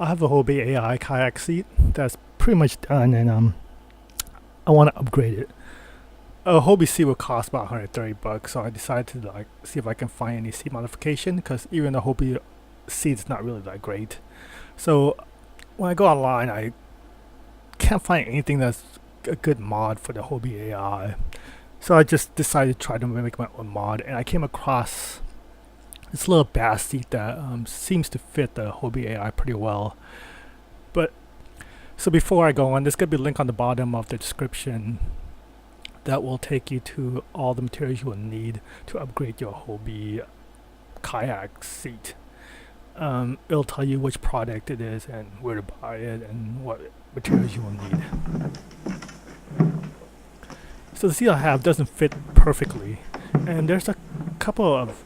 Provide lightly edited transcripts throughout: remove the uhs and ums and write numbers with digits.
I have a Hobie AI kayak seat that's pretty much done, and I want to upgrade it. A Hobie seat would cost about 130 bucks, so I decided to like see if I can find any seat modification because even the Hobie seat's not really that great. So when I go online, I can't find anything that's a good mod for the Hobie AI. So I just decided to try to make my own mod, and I came across this little bass seat that seems to fit the Hobie AI pretty well. But so before I go on, there's gonna be a link on the bottom of the description that will take you to all the materials you will need to upgrade your Hobie kayak seat. It'll tell you which product it is and where to buy it and what materials you will need. So the seat I have doesn't fit perfectly, and there's a couple of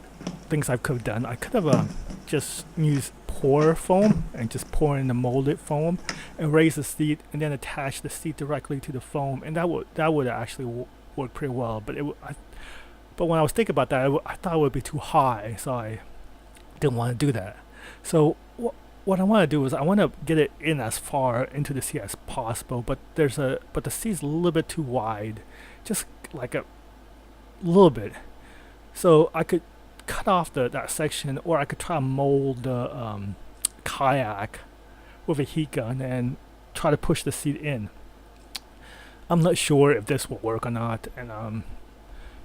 things I could have done. I could have just used pour foam and just pour in the molded foam and raise the seat and then attach the seat directly to the foam, and that would actually work pretty well. But when I was thinking about that, I thought it would be too high, so I didn't want to do that. So what I want to do is I want to get it in as far into the seat as possible, but the seat's a little bit too wide, just like a little bit. So I could cut off that section, or I could try to mold the kayak with a heat gun and try to push the seat in. I'm not sure if this will work or not, and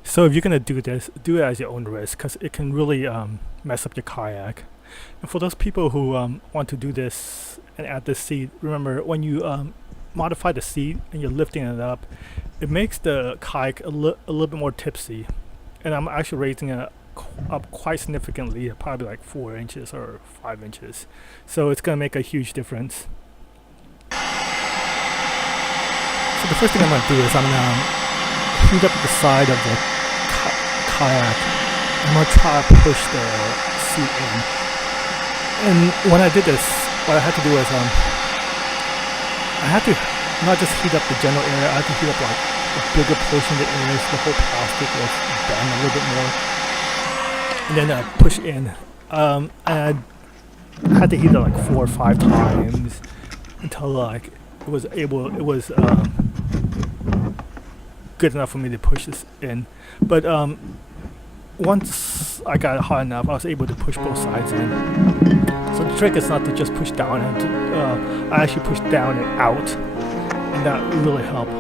so if you're gonna do this, do it at your own risk because it can really mess up your kayak. And for those people who want to do this and add this seat, remember when you modify the seat and you're lifting it up, it makes the kayak a little bit more tipsy. And I'm actually raising it up quite significantly, probably like 4 inches or 5 inches. So it's gonna make a huge difference. So the first thing I'm gonna do is I'm gonna heat up the side of the kayak. I'm gonna try to push the seat in. And when I did this, what I had to do is I had to not just heat up the general area, I had to heat up like a bigger portion of the area so the whole plastic was done a little bit more. And then push in. And I had to heat it like 4 or 5 times until like it was good enough for me to push this in. But once I got it hot enough, I was able to push both sides in. So the trick is not to just push down, and I actually push down and out, and that really helped.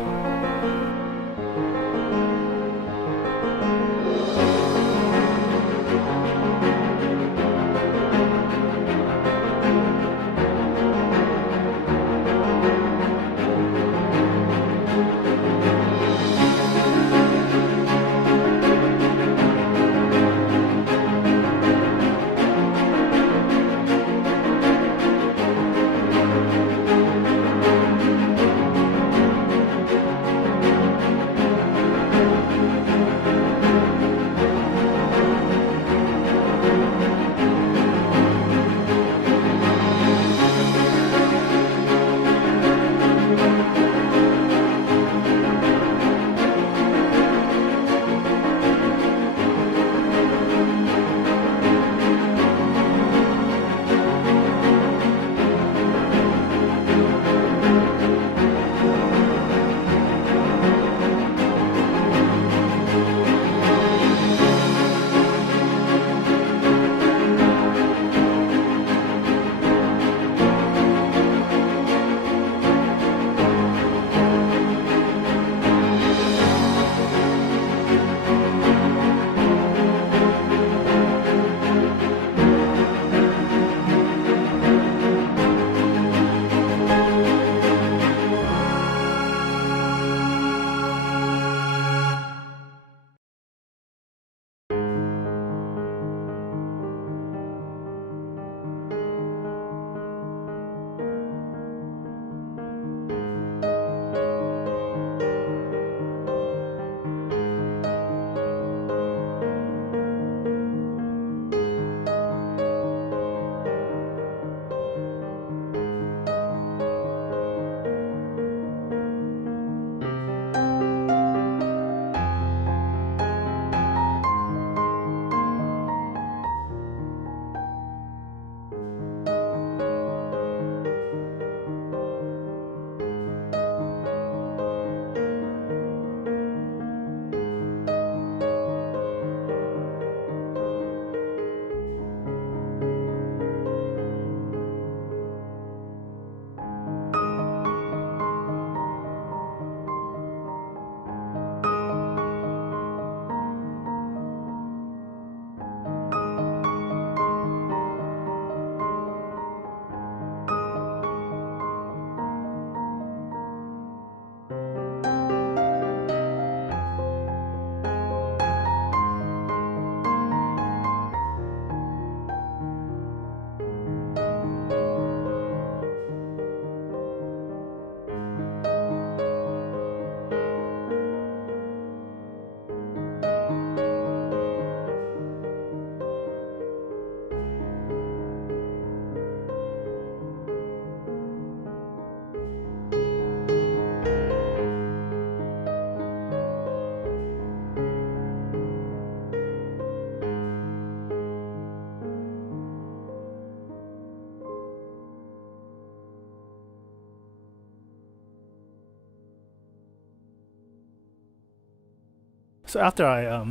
So after I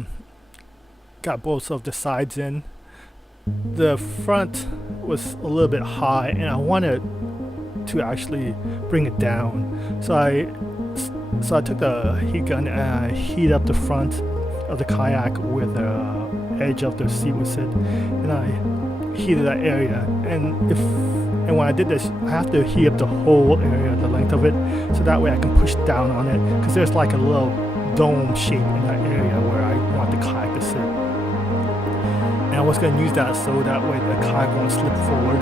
got both of the sides in, the front was a little bit high and I wanted to actually bring it down. So I took the heat gun and I heat up the front of the kayak with the edge of the seat with it, and I heated that area. And when I did this, I have to heat up the whole area, the length of it, so that way I can push down on it, because there's like a little dome shape in that area where I want the kayak to sit. And I was going to use that so that way the kayak won't slip forward.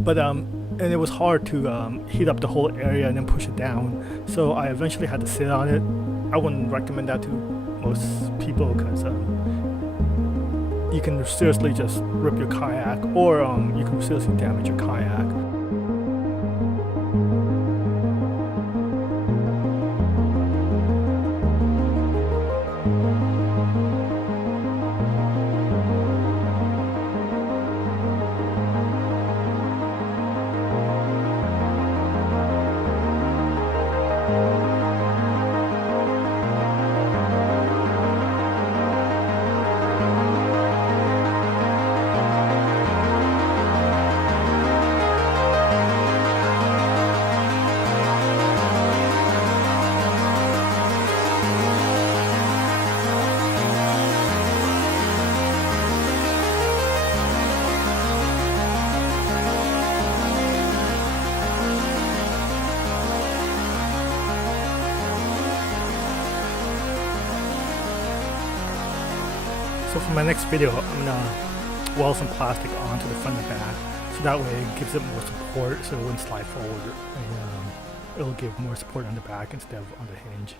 But and it was hard to heat up the whole area and then push it down. So I eventually had to sit on it. I wouldn't recommend that to most people because you can seriously just rip your kayak, or you can seriously damage your kayak. So for my next video, I'm gonna weld some plastic onto the front and back, so that way it gives it more support, so it wouldn't slide forward, and it'll give more support on the back instead of on the hinge.